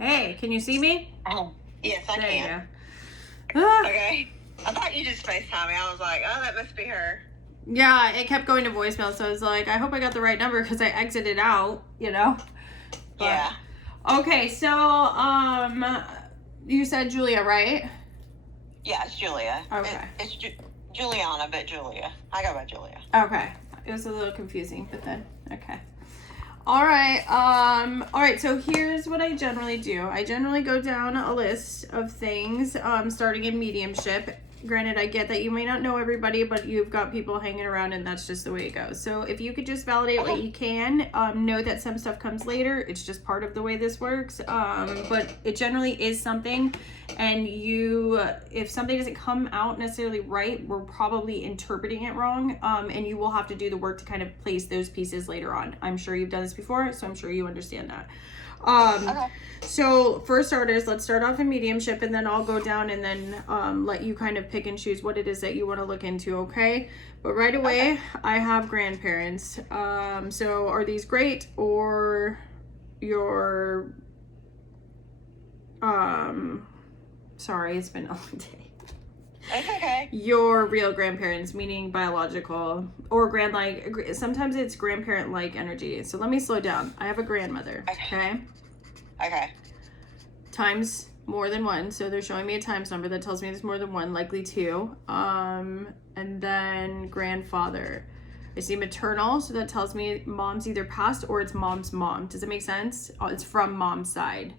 Hey, can you see me? Oh, yes, I There can. you go. Ah, Okay. I thought you just FaceTime me. I was like, oh, that must be her. yeah, it kept going to voicemail, so I was like, I hope I got the right number because I exited out, But, Yeah. okay, so you said Julia, right? Yeah, it's Julia. Okay. It's Juliana, but Julia. I go by Julia. Okay. It was a little confusing, but then okay. All right. All right. So here's what I generally do. I generally go down a list of things, starting in mediumship. Granted, I get that you may not know everybody, but you've got people hanging around, and that's just the way it goes. So if you could just validate what you can, know that some stuff comes later. It's just part of the way this works. But it generally is something, and if something doesn't come out necessarily right, we're probably interpreting it wrong. And you will have to do the work to kind of place those pieces later on. I'm sure you've done this before, so I'm sure you understand that. Okay. So for starters, let's start off in mediumship, and then I'll go down and then let you kind of pick and choose what it is that you want to look into, okay? But right away, Okay. I have grandparents. So are these great or your sorry, it's been a long day. It's okay. Your real grandparents, meaning biological or sometimes it's grandparent like energy. So let me slow down. I have a grandmother, okay? Okay. Times more than one, so they're showing me a times number that tells me there's more than one, likely two. And then grandfather, I see maternal, so that tells me mom's either passed or it's mom's mom. Does it make sense? It's from mom's side.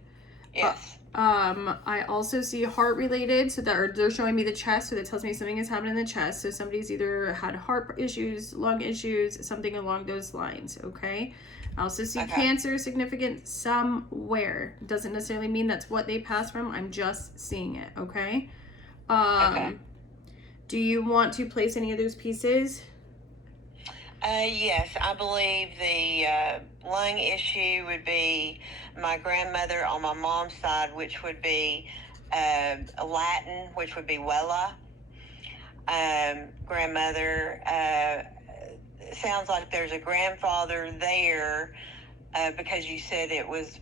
Yes. I also see heart related, so that they're showing me the chest, so that tells me something is happening in the chest. So somebody's either had heart issues, lung issues, something along those lines. Okay. I also see cancer significant somewhere. Doesn't necessarily mean that's what they passed from. I'm just seeing it. Okay. Okay. Do you want to place any of those pieces? Yes, I believe the lung issue would be my grandmother on my mom's side, which would be Latin, which would be Wella. Grandmother, sounds like there's a grandfather there because you said it was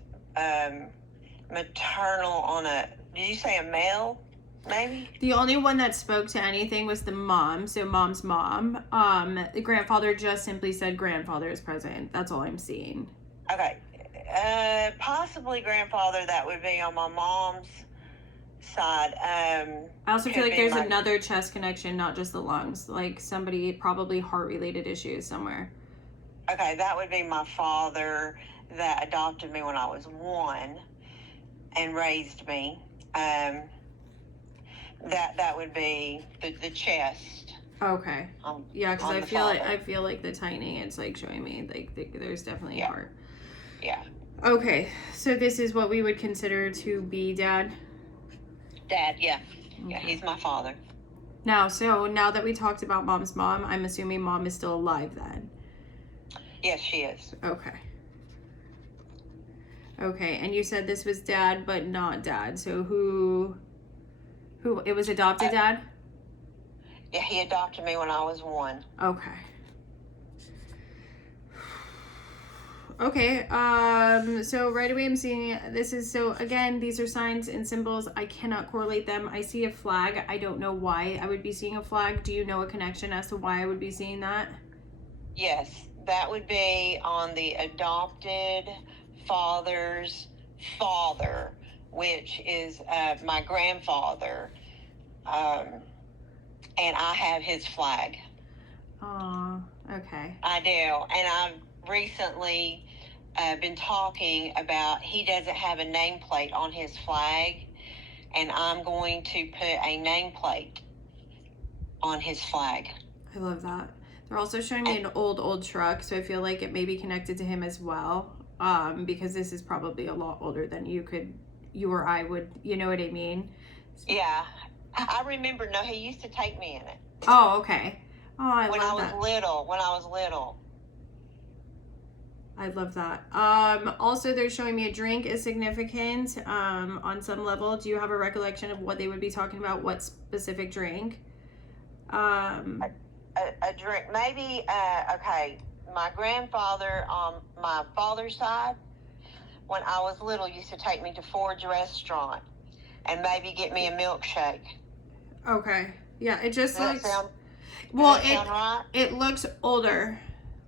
maternal on did you say a male? Maybe? The only one that spoke to anything was the mom, so mom's mom. The grandfather just simply said grandfather is present. That's all I'm seeing. Okay. Possibly grandfather, that would be on my mom's side. I also feel like there's another chest connection, not just the lungs. Like somebody, probably heart-related issues somewhere. Okay, that would be my father that adopted me when I was 1 and raised me. That would be the chest. Okay. Yeah, because I feel like the tightening, it's like showing me like there's definitely a heart. Yeah. Okay, so this is what we would consider to be dad. Dad, yeah. Okay. Yeah, he's my father. Now that we talked about mom's mom, I'm assuming mom is still alive then. Yes, she is. Okay. Okay, and you said this was dad, but not dad. So who it was adopted dad? Yeah, he adopted me when I was 1. Okay. Okay, so right away I'm seeing so again, these are signs and symbols. I cannot correlate them. I see a flag. I don't know why I would be seeing a flag. Do you know a connection as to why I would be seeing that? Yes, that would be on the adopted father's father, which is my grandfather. And I have his flag. Oh, okay. I do. And I've recently been talking about he doesn't have a nameplate on his flag, and I'm going to put a nameplate on his flag. I love that. They're also showing me an old truck, so I feel like it may be connected to him as well, because this is probably a lot older than you or I would, you know what I mean? Yeah. I remember, no, he used to take me in it. Oh, okay. Oh, when I was little. I love that. Also, they're showing me a drink is significant on some level. Do you have a recollection of what they would be talking about? What specific drink? A drink, maybe. Okay, my grandfather on my father's side when I was little, used to take me to Ford's restaurant and maybe get me a milkshake. Okay. Yeah, it just Does looks... that sound, Well, does that sound right? it looks older,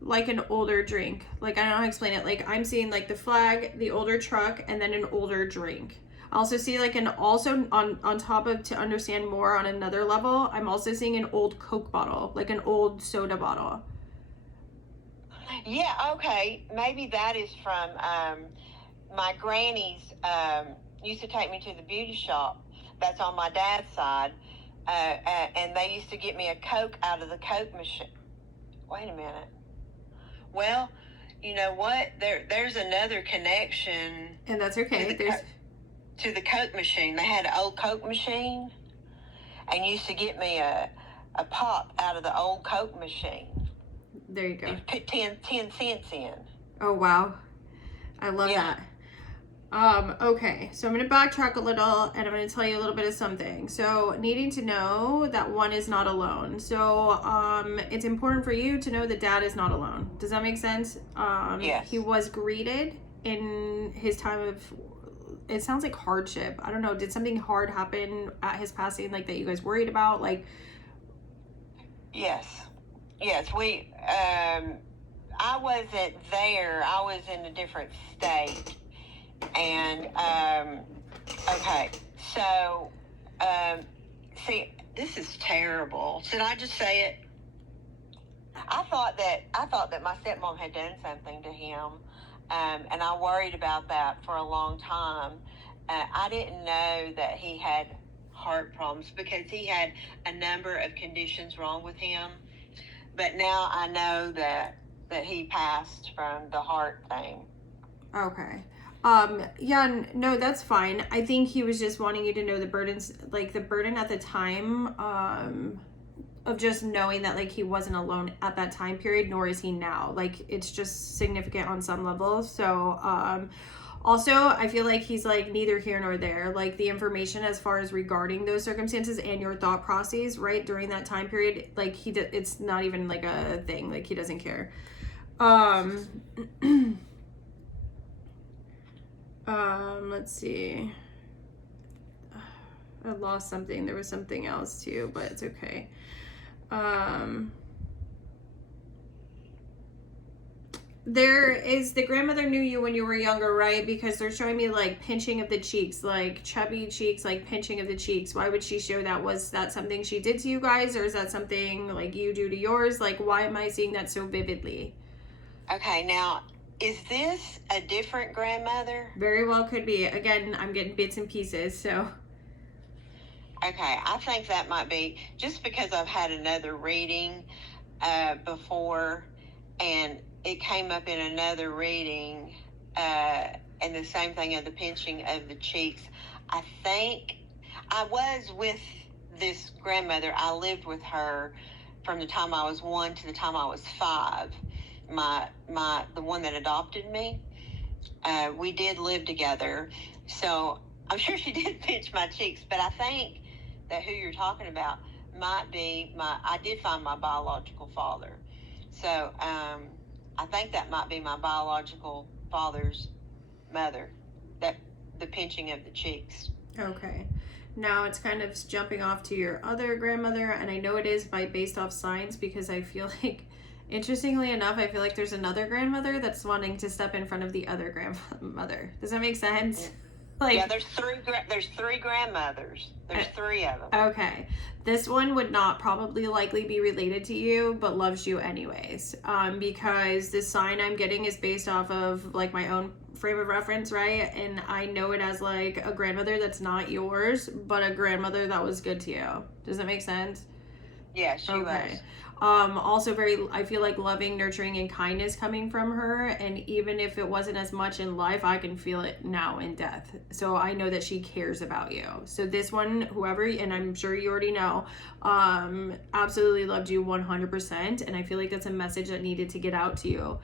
like an older drink. Like, I don't know how to explain it. Like, I'm seeing like the flag, the older truck, and then an older drink. I also see like also on top of, to understand more on another level, I'm also seeing an old Coke bottle, like an old soda bottle. Yeah, okay. Maybe that is from my granny's used to take me to the beauty shop. That's on my dad's side. And they used to get me a Coke out of the Coke machine. Wait a minute. Well, you know what? There's another connection. And that's okay. To the Coke machine. They had an old Coke machine and used to get me a pop out of the old Coke machine. There you go. You put 10 cents in. Oh, wow. I love that. Okay, so I'm going to backtrack a little and I'm going to tell you a little bit of something. So, needing to know that one is not alone. So, it's important for you to know that dad is not alone. Does that make sense? Yes. He was greeted in his time of, it sounds like hardship. I don't know. Did something hard happen at his passing, like that you guys worried about? Like, yes, I wasn't there. I was in a different state. And, okay, so, see, this is terrible. Should I just say it? I thought that my stepmom had done something to him, and I worried about that for a long time. I didn't know that he had heart problems because he had a number of conditions wrong with him. But now I know that he passed from the heart thing. Okay. Yeah, no, that's fine. I think he was just wanting you to know the burdens, like the burden at the time, of just knowing that like he wasn't alone at that time period, nor is he now. Like, it's just significant on some level. So, also, I feel like he's like neither here nor there. Like, the information as far as regarding those circumstances and your thought processes, right, during that time period, like it's not even like a thing. Like, he doesn't care. Let's see. I lost something. There was something else too, but it's okay. There is, the grandmother knew you when you were younger, right? Because they're showing me like pinching of the cheeks, like chubby cheeks, like pinching of the cheeks. Why would she show that? Was that something she did to you guys, or is that something like you do to yours? Like, why am I seeing that so vividly? Okay, now, is this a different grandmother? Very well could be. Again, I'm getting bits and pieces, so. Okay, I think that might be, just because I've had another reading before, and it came up in another reading, and the same thing of the pinching of the cheeks. I think I was with this grandmother. I lived with her from the time I was 1 to the time I was 5. The one that adopted me, we did live together, so I'm sure she did pinch my cheeks, but I think that who you're talking about might be I did find my biological father, so I think that might be my biological father's mother, that the pinching of the cheeks. Okay. Now it's kind of jumping off to your other grandmother, and I know it is based off signs, because I feel like, interestingly enough, I feel like there's another grandmother that's wanting to step in front of the other grandmother. Does that make sense? Like, yeah, there's three grandmothers. There's 3 of them. Okay. This one would not probably likely be related to you, but loves you anyways. Because the sign I'm getting is based off of like my own frame of reference, right? And I know it as like a grandmother that's not yours, but a grandmother that was good to you. Does that make sense? Yeah, she was. Also I feel like loving, nurturing, and kindness coming from her. And even if it wasn't as much in life, I can feel it now in death. So I know that she cares about you. So this one, whoever, and I'm sure you already know, absolutely loved you 100%. And I feel like that's a message that needed to get out to you.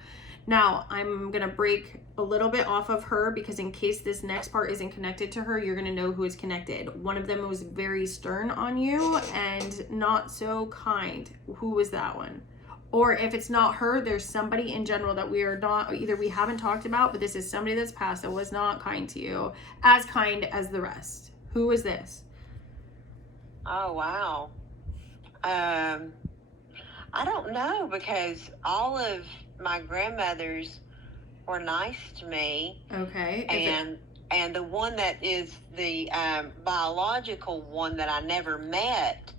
Now, I'm going to break a little bit off of her, because in case this next part isn't connected to her, you're going to know who is connected. One of them was very stern on you and not so kind. Who was that one? or if it's not her, there's somebody in general that we are not, either we haven't talked about, but this is somebody that's passed that was not kind to you, as kind as the rest. Who is this? Oh, wow. I don't know, because all of my grandmothers were nice to me. Okay. And the one that is the biological one that I never met,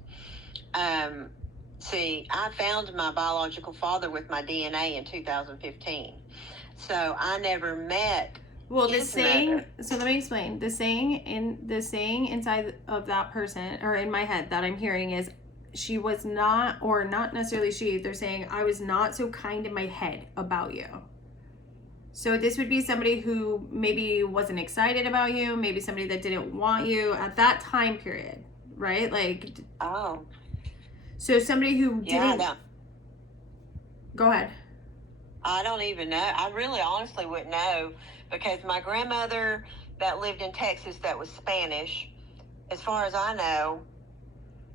see, I found my biological father with my DNA in 2015. So I never met Well, the his saying, mother. so let me explain. The saying inside of that person, or in my head that I'm hearing, is she was not, or not necessarily she, they're saying, I was not so kind in my head about you. So this would be somebody who maybe wasn't excited about you, maybe somebody that didn't want you at that time period, right? Like, Oh, so somebody who yeah, didn't. Go ahead. I don't even know. I really honestly wouldn't know, because my grandmother that lived in Texas that was Spanish, as far as I know,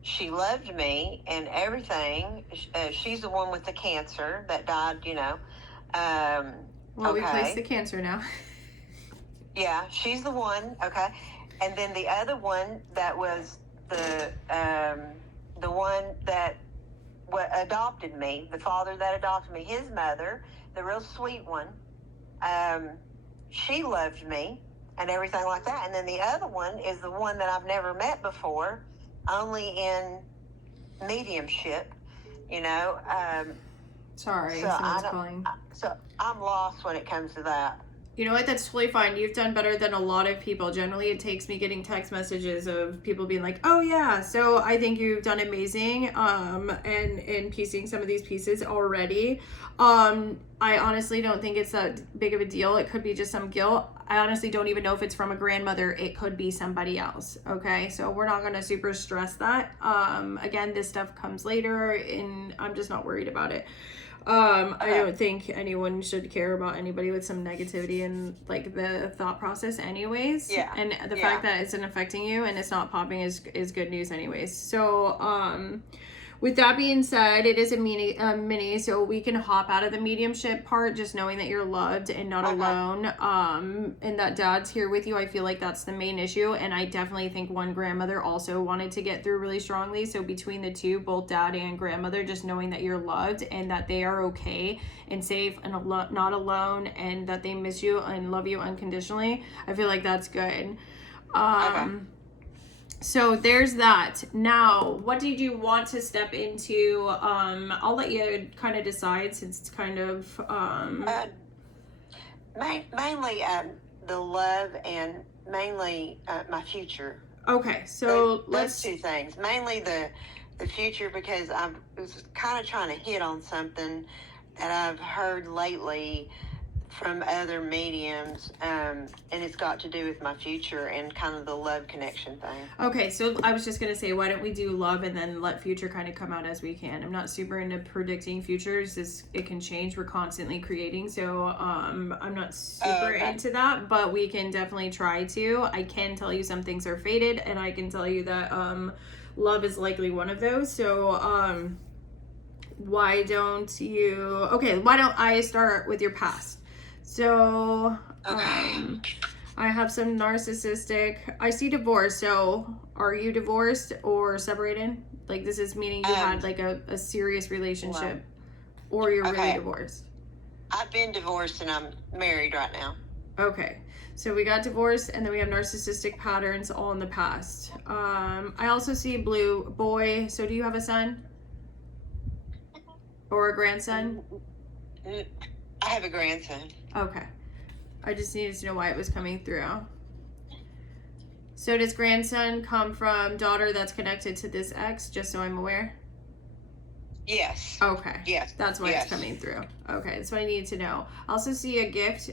she loved me and everything. She's the one with the cancer that died, Well, we okay. placed the cancer now. Yeah, she's the one. Okay. And then the other one that was the one that adopted me, the father that adopted me, his mother, the real sweet one, she loved me and everything like that. And then the other one is the one that I've never met before, only in mediumship, Sorry, so someone's calling. So I'm lost when it comes to that. You know what? That's totally fine. You've done better than a lot of people. Generally, it takes me getting text messages of people being like, "Oh yeah, so I think you've done amazing." And piecing some of these pieces already. I honestly don't think it's that big of a deal. It could be just some guilt. I honestly don't even know if it's from a grandmother. It could be somebody else. Okay, so we're not gonna super stress that. Again, this stuff comes later, and I'm just not worried about it. I don't think anyone should care about anybody with some negativity in like the thought process anyways. Yeah. And the fact that it's not affecting you and it's not popping is good news anyways. So, with that being said, it is a mini, so we can hop out of the mediumship part, just knowing that you're loved and not alone, and that dad's here with you. I feel like that's the main issue, and I definitely think one grandmother also wanted to get through really strongly. So between the two, both dad and grandmother, just knowing that you're loved and that they are okay and safe and not alone, and that they miss you and love you unconditionally, I feel like that's good. So there's that. Now, what did you want to step into? I'll let you kind of decide, since it's kind of mainly the love, and mainly my future. Okay, so those two things. Mainly the future, because I was kind of trying to hit on something that I've heard lately from other mediums, and it's got to do with my future and kind of the love connection thing. Okay, so I was just gonna say, why don't we do love and then let future kind of come out as we can. I'm not super into predicting futures. It can change. We're constantly creating, so I'm not super into that, but we can definitely try to. I can tell you some things are fated, and I can tell you that love is likely one of those. So why don't I start with your past? So, I have some narcissistic, I see divorce. So are you divorced or separated? Like, this is meaning you had like a serious relationship, or you're really divorced? I've been divorced and I'm married right now. Okay. So we got divorced, and then we have narcissistic patterns all in the past. I also see blue boy. So do you have a son or a grandson? I have a grandson. Okay. I just needed to know why it was coming through. So does grandson come from daughter that's connected to this ex, just so I'm aware? Yes. Okay. Yes. That's why it's coming through. Okay, that's what I needed to know. I also see a gift,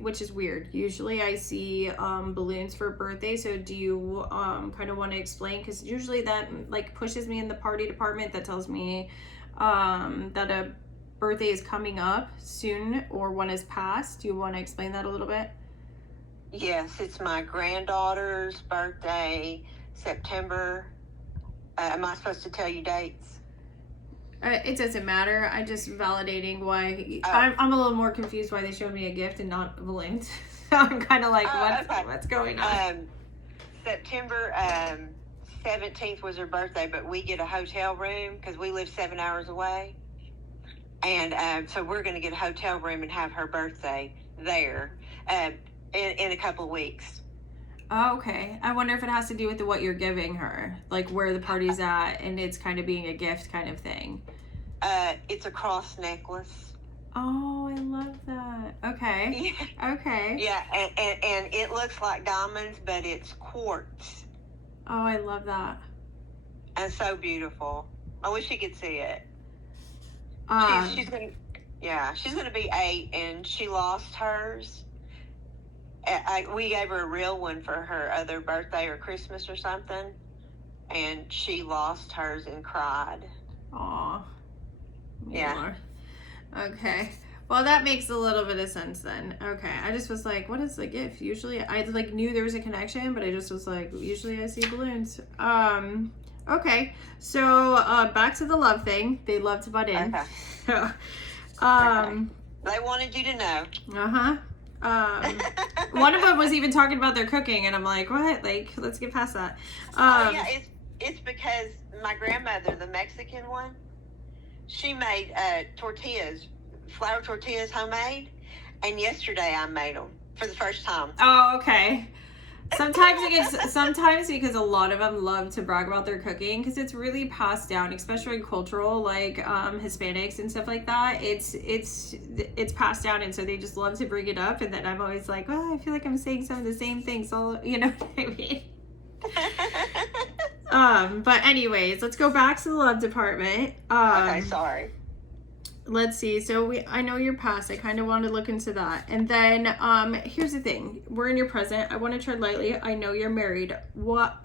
which is weird. Usually I see balloons for birthday. So do you kind of want to explain? Because usually that like pushes me in the party department. That tells me that a birthday is coming up soon, or one has passed. Do you want to explain that a little bit? Yes, it's my granddaughter's birthday, September. Am I supposed to tell you dates? It doesn't matter. I just validating why. Oh. I'm a little more confused why they showed me a gift and not balloons. So I'm kind of like, what's going on? September 17th was her birthday, but we get a hotel room because we live 7 hours away. And so we're going to get a hotel room and have her birthday there in a couple of weeks. Oh, okay. I wonder if it has to do with what you're giving her, like where the party's at, and it's kind of being a gift kind of thing. It's a cross necklace. Oh, I love that. Okay. Yeah. Okay. Yeah, and it looks like diamonds, but it's quartz. Oh, I love that. And so beautiful. I wish you could see it. She's gonna be 8, and she lost hers. We gave her a real one for her other birthday or Christmas or something, and she lost hers and cried. Aw. Yeah. Okay. Well, that makes a little bit of sense then. Okay. I just was like, what is the gift? Usually I like knew there was a connection, but I just was like, usually I see balloons. Okay. So, back to the love thing. They love to butt in. Okay. So, They wanted you to know. Uh-huh. One of them was even talking about their cooking, and I'm like, what? Like, let's get past that. Yeah, it's because my grandmother, the Mexican one, she made tortillas, flour tortillas, homemade, and yesterday I made them for the first time. Oh, okay. Sometimes because a lot of them love to brag about their cooking because it's really passed down, especially in cultural, like Hispanics and stuff like that. It's passed down, and so they just love to bring it up. And then I'm always like, well, I feel like I'm saying some of the same things. So you know what I mean. But anyways, let's go back to the love department. Okay, sorry. Let's see. So I know your past. I kind of want to look into that. And then here's the thing. We're in your present. I want to tread lightly. I know you're married. What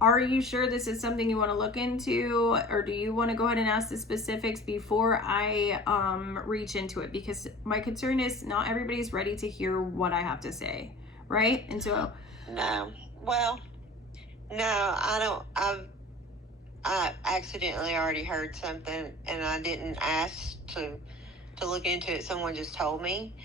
are you sure this is something you want to look into, or do you want to go ahead and ask the specifics before I reach into it? Because my concern is not everybody's ready to hear what I have to say, right? And so no. Well, no, I don't. I accidentally already heard something, and I didn't ask to look into it. Someone just told me,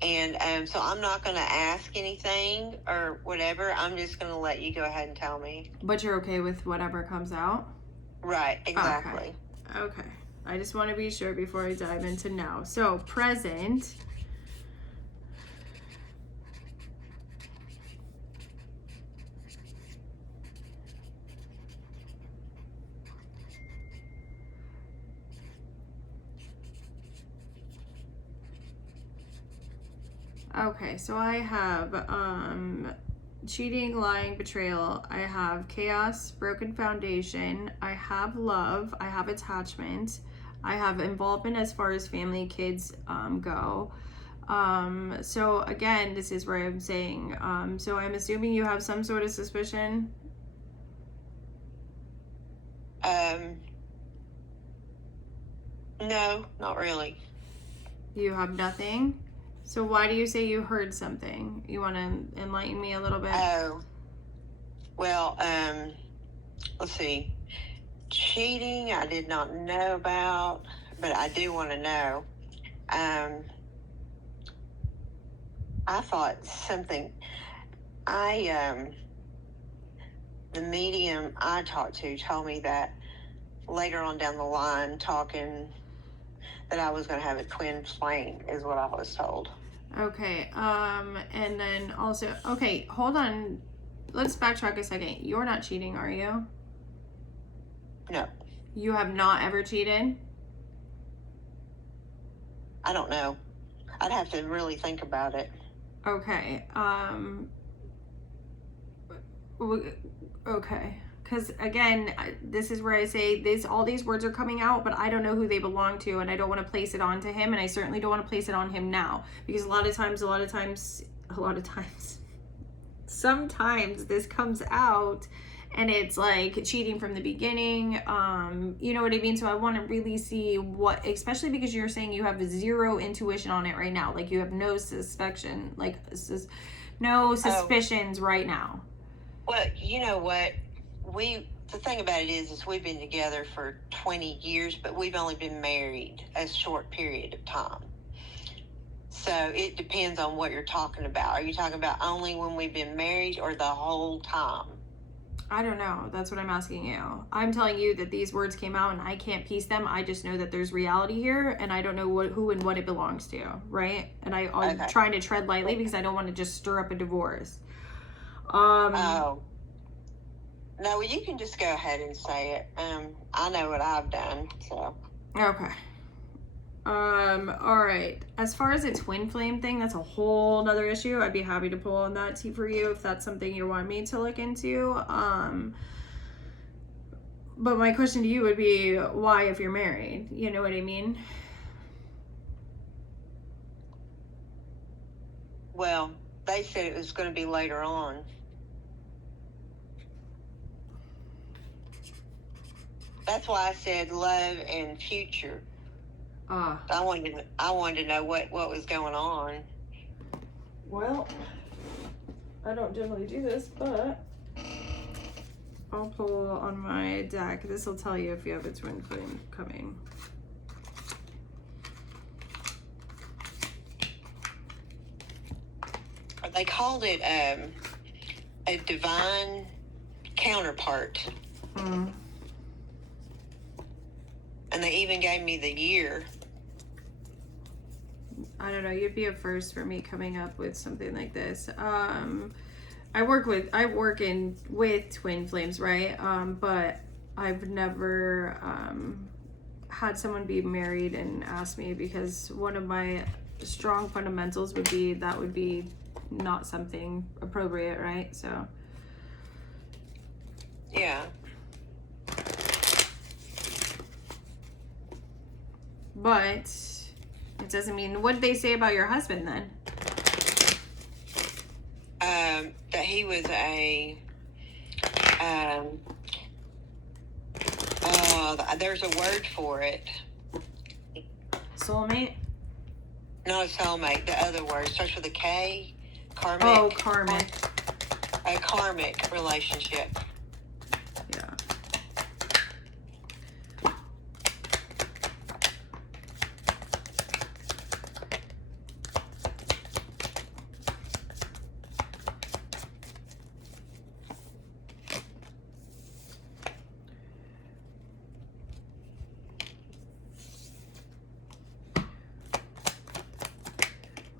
and so I'm not going to ask anything or whatever. I'm just going to let you go ahead and tell me. But you're okay with whatever comes out? Right, exactly. Okay. I just want to be sure before I dive into now. So, present. Okay, so I have cheating, lying, betrayal. I have chaos, broken foundation. I have love. I have attachment. I have involvement as far as family, kids go. So again, this is where I'm saying, so I'm assuming you have some sort of suspicion. No, not really. You have nothing? So why do you say you heard something? You want to enlighten me a little bit? Oh, well, let's see. Cheating, I did not know about, but I do want to know. I thought something. The medium I talked to told me that later on down the line, talking that I was going to have a twin flame is what I was told. Okay. And then also, okay, hold on. Let's backtrack a second. You're not cheating, are you? No. You have not ever cheated? I don't know. I'd have to really think about it. Okay. Okay. Because again, this is where I say all these words are coming out, but I don't know who they belong to, and I don't want to place it onto him, and I certainly don't want to place it on him now, because a lot of times, sometimes this comes out, and it's like cheating from the beginning. You know what I mean? So I want to really see what, especially because you're saying you have zero intuition on it right now, like you have no suspicion, no suspicions right now. Well, you know what? the thing about it is we've been together for 20 years, but we've only been married a short period of time. So it depends on what you're talking about. Are you talking about only when we've been married or the whole time? I don't know. That's what I'm asking you. I'm telling you that these words came out and I can't piece them. I just know that there's reality here and I don't know who and what it belongs to, right? And I'm Okay. trying to tread lightly because I don't want to just stir up a divorce. Oh. No, you can just go ahead and say it. I know what I've done, so. Okay. All right. As far as a twin flame thing, that's a whole nother issue. I'd be happy to pull on that for you if that's something you want me to look into. But my question to you would be, why if you're married? You know what I mean? Well, they said it was going to be later on. That's why I said love and future. I wanted to know what was going on. Well, I don't generally do this, but I'll pull on my deck. This will tell you if you have a twin flame coming. They called it a divine counterpart. And they even gave me the year. I don't know. You'd be a first for me coming up with something like this. I work with twin flames, right? But I've never had someone be married and ask me, because one of my strong fundamentals would be that would be not something appropriate, right? So yeah. But it doesn't mean. What did they say about your husband then? That he was there's a word for it. Soulmate? Not a soulmate. The other word starts with a K. Karmic. Oh, karmic. A karmic relationship. Yeah.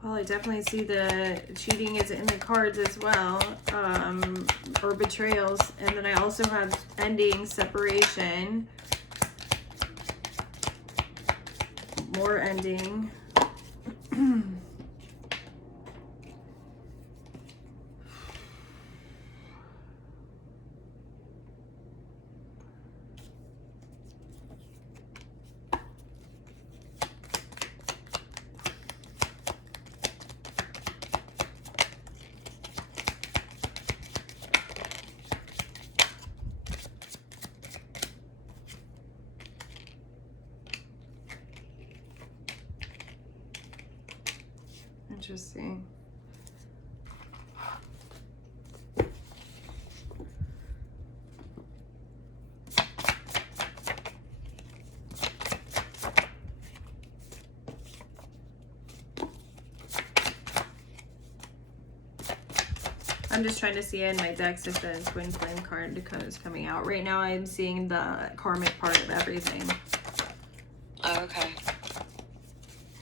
Well, I definitely see the cheating is in the cards as well, or betrayals. And then I also have ending, separation, more ending. Interesting. I'm just trying to see in my decks if the twin flame card is coming out. Right now I'm seeing the karmic part of everything. Oh, okay.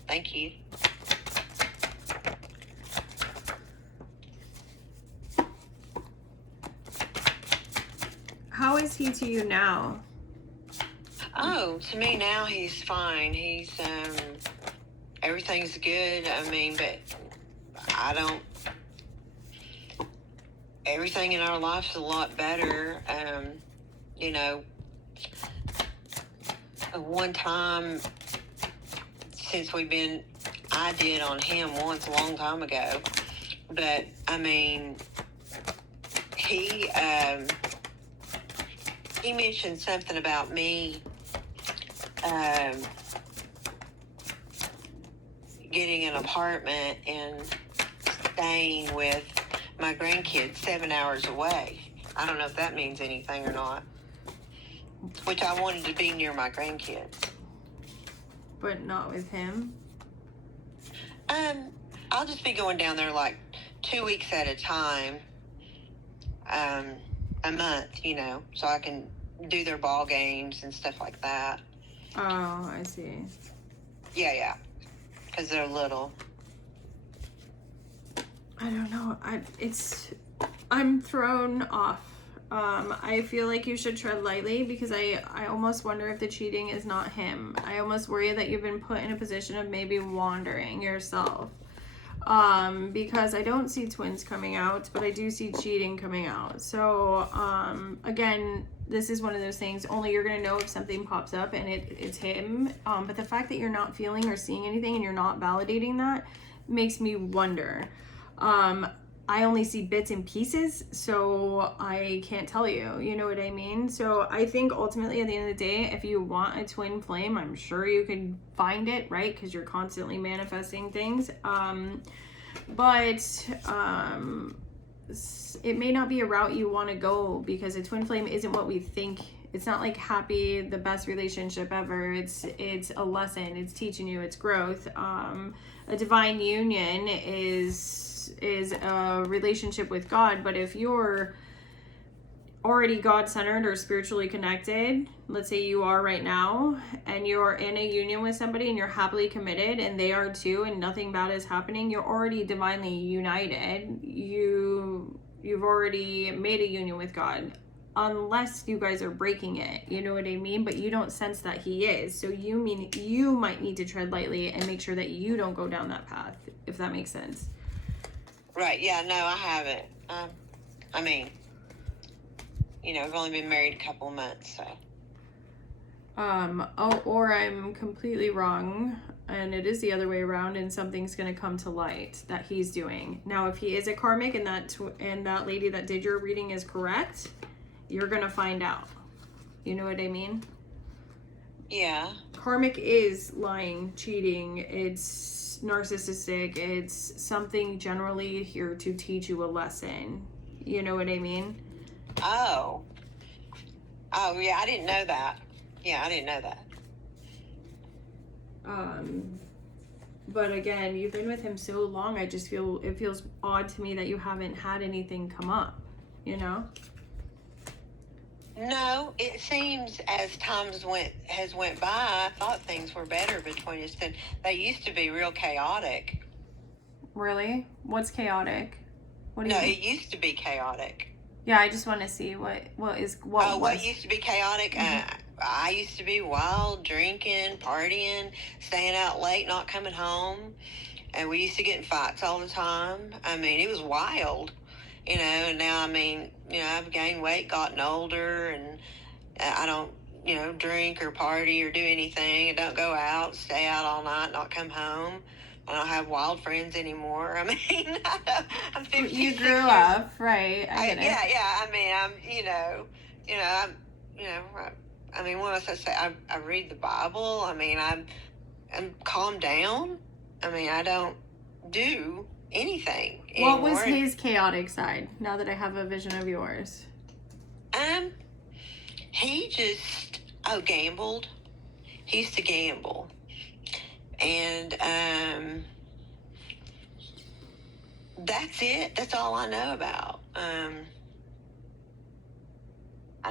Thank you. How is he to you now? Oh, to me now he's fine. He's everything's good. I mean, but I don't. Everything in our life's a lot better. You know, one time since I did on him once a long time ago, but I mean, he mentioned something about me getting an apartment and staying with my grandkids 7 hours away. I don't know if that means anything or not. which I wanted to be near my grandkids. But not with him? I'll just be going down there like 2 weeks at a time, a month, so I can do their ball games and stuff like that. Oh, I see. Yeah, because they're little. I don't know. I'm thrown off. I feel like you should tread lightly because I almost wonder if the cheating is not him. I almost worry that you've been put in a position of maybe wandering yourself. Because I don't see twins coming out, but I do see cheating coming out. So, again, this is one of those things, only you're going to know if something pops up and it's him. But the fact that you're not feeling or seeing anything and you're not validating that makes me wonder. I only see bits and pieces, so I can't tell you, you know what I mean? So I think ultimately at the end of the day, if you want a twin flame, I'm sure you can find it, right? Because you're constantly manifesting things. But it may not be a route you want to go because a twin flame isn't what we think. It's not like happy, the best relationship ever. It's a lesson. It's teaching you. It's growth. A divine union is a relationship with God, but if you're already God-centered or spiritually connected, let's say you are right now, and you're in a union with somebody and you're happily committed and they are too, and nothing bad is happening, you're already divinely united. You've already made a union with God, unless you guys are breaking it, you know what I mean? But you don't sense that he is, so you might need to tread lightly and make sure that you don't go down that path, if that makes sense. Right, yeah, no, I haven't. I mean, I've only been married a couple of months, so. Or I'm completely wrong, and it is the other way around, and something's going to come to light that he's doing. Now, if he is a karmic and that lady that did your reading is correct, you're going to find out. You know what I mean? Yeah. Karmic is lying, cheating, it's narcissistic, it's something generally here to teach you a lesson. You know what I mean? Oh, yeah, I didn't know that. Yeah, I didn't know that. But again, you've been with him so long, it feels odd to me that you haven't had anything come up, you know? No, it seems as times has went by, I thought things were better between us. And they used to be real chaotic. Really? What's chaotic? What do you mean? It used to be chaotic. Yeah, I just want to see what what used to be chaotic? Mm-hmm. I used to be wild, drinking, partying, staying out late, not coming home, and we used to get in fights all the time. I mean, it was wild. And now, I've gained weight, gotten older, and I don't, drink or party or do anything. I don't go out, stay out all night, not come home. I don't have wild friends anymore. I mean, I'm 50. You grew up, right? I get it. Yeah. What was I say? I read the Bible. I'm calmed down. I don't do anything anymore. What was his chaotic side, now that I have a vision of yours? He just gambled. He used to gamble, and that's it. That's all I know about. I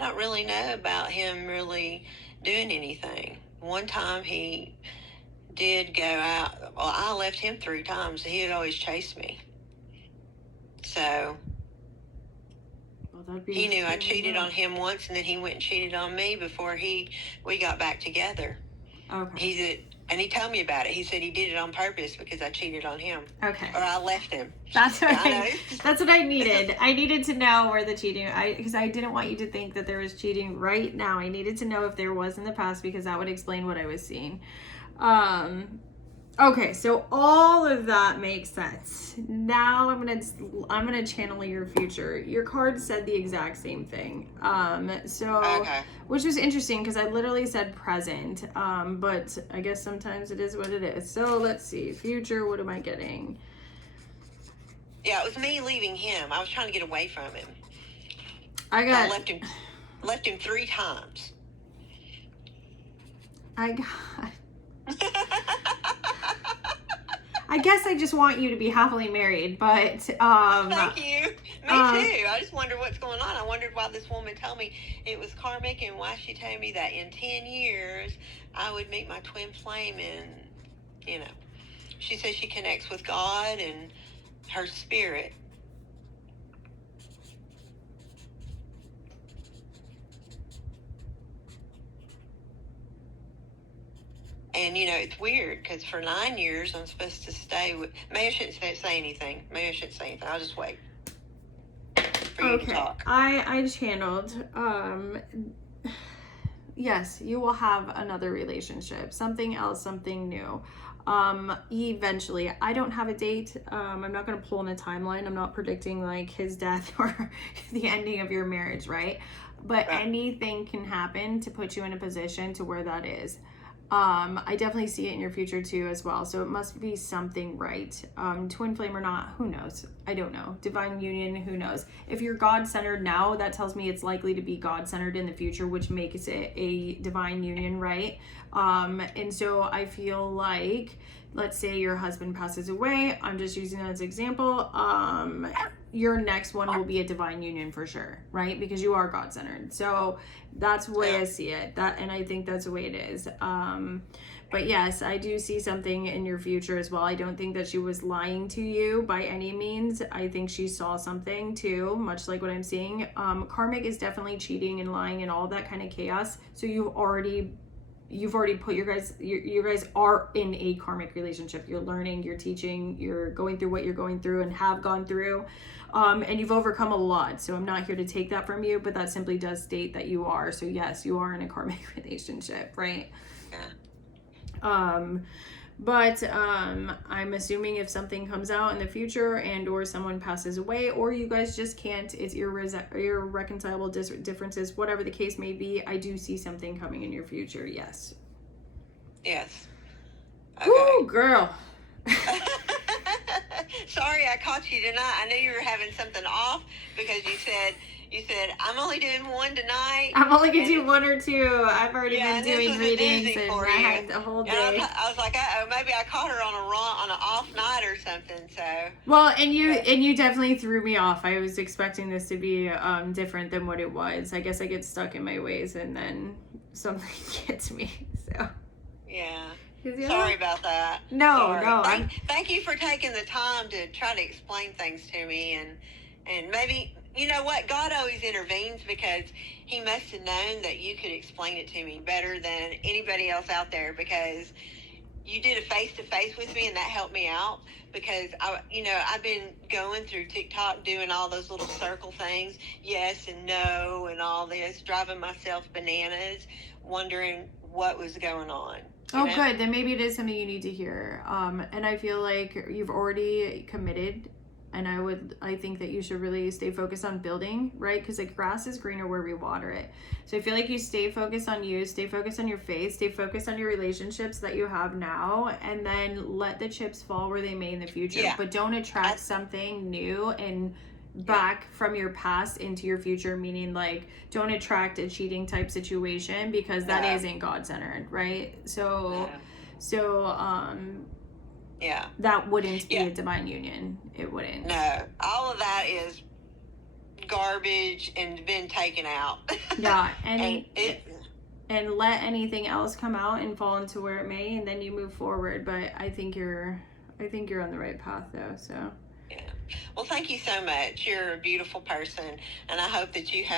don't really know about him really doing anything. One time he did go out. Well, I left him 3 times. He had always chased me. So he knew I cheated on him once, and then he went and cheated on me before we got back together. Okay. And he told me about it. He said he did it on purpose because I cheated on him. Okay. Or I left him. That's what that's what I needed. I needed to know where the cheating, because I didn't want you to think that there was cheating right now. I needed to know if there was in the past, because that would explain what I was seeing. Okay, so all of that makes sense. Now I'm gonna channel your future. Your card said the exact same thing. Okay. Which was interesting because I literally said present. But I guess sometimes it is what it is. So let's see, future. What am I getting? Yeah, it was me leaving him. I was trying to get away from him. I left him 3 times. I guess I just want you to be happily married, but Thank you. Me too. I just wonder what's going on. I wondered why this woman told me it was karmic, and why she told me that in 10 years I would meet my twin flame. And she says she connects with God and her spirit. And, it's weird because for 9 years I'm supposed to stay with... Maybe I shouldn't say anything. I'll just wait for you to talk. I channeled. Yes, you will have another relationship. Something else, something new. Eventually. I don't have a date. I'm not going to pull in a timeline. I'm not predicting like his death or the ending of your marriage, right? But anything can happen to put you in a position to where that is. I definitely see it in your future too as well. So it must be something right. Twin flame or not, who knows? I don't know. Divine union, who knows? If you're God-centered now, that tells me it's likely to be God-centered in the future, which makes it a divine union, right? And so I feel like, let's say your husband passes away. I'm just using that as an example. Your next one will be a divine union for sure, right? Because you are God-centered. So that's the way I see it. And I think that's the way it is. But yes, I do see something in your future as well. I don't think that she was lying to you by any means. I think she saw something too, much like what I'm seeing. Karmic is definitely cheating and lying and all that kind of chaos. So you've already put you guys are in a karmic relationship. You're learning, you're teaching, you're going through what you're going through and have gone through. And you've overcome a lot. So I'm not here to take that from you, but that simply does state that you are. So yes, you are in a karmic relationship, right? Yeah. But I'm assuming if something comes out in the future and or someone passes away or you guys just can't, it's irreconcilable differences, whatever the case may be, I do see something coming in your future. Yes. Yes. Okay. Woo, girl. Sorry I caught you tonight. I knew you were having something off because you said I'm only doing one tonight. I'm only gonna do one or two. I've already been doing readings and I had the whole day. I was like, maybe I caught her on an off night or something. So well, and you definitely threw me off. I was expecting this to be different than what it was. I guess I get stuck in my ways and then something gets me. So yeah. Sorry about that. No. Thank you for taking the time to try to explain things to me, and maybe, you know what, God always intervenes because he must have known that you could explain it to me better than anybody else out there, because you did a face-to-face with me and that helped me out, because I've been going through TikTok doing all those little circle things, yes and no and all this, driving myself bananas, wondering what was going on. Oh, good. Then maybe it is something you need to hear. And I feel like you've already committed, and I think that you should really stay focused on building, right? Because the grass is greener where we water it. So I feel like you stay focused on you, stay focused on your faith, stay focused on your relationships that you have now, and then let the chips fall where they may in the future. Yeah. But don't attract something new and back from your past into your future, meaning like don't attract a cheating type situation, because that isn't God-centered, right? So that wouldn't be a divine union. It wouldn't. No, all of that is garbage and been taken out. Yeah, and let anything else come out and fall into where it may, and then you move forward. But I think you're on the right path though. So yeah. Well, thank you so much. You're a beautiful person, and I hope that you have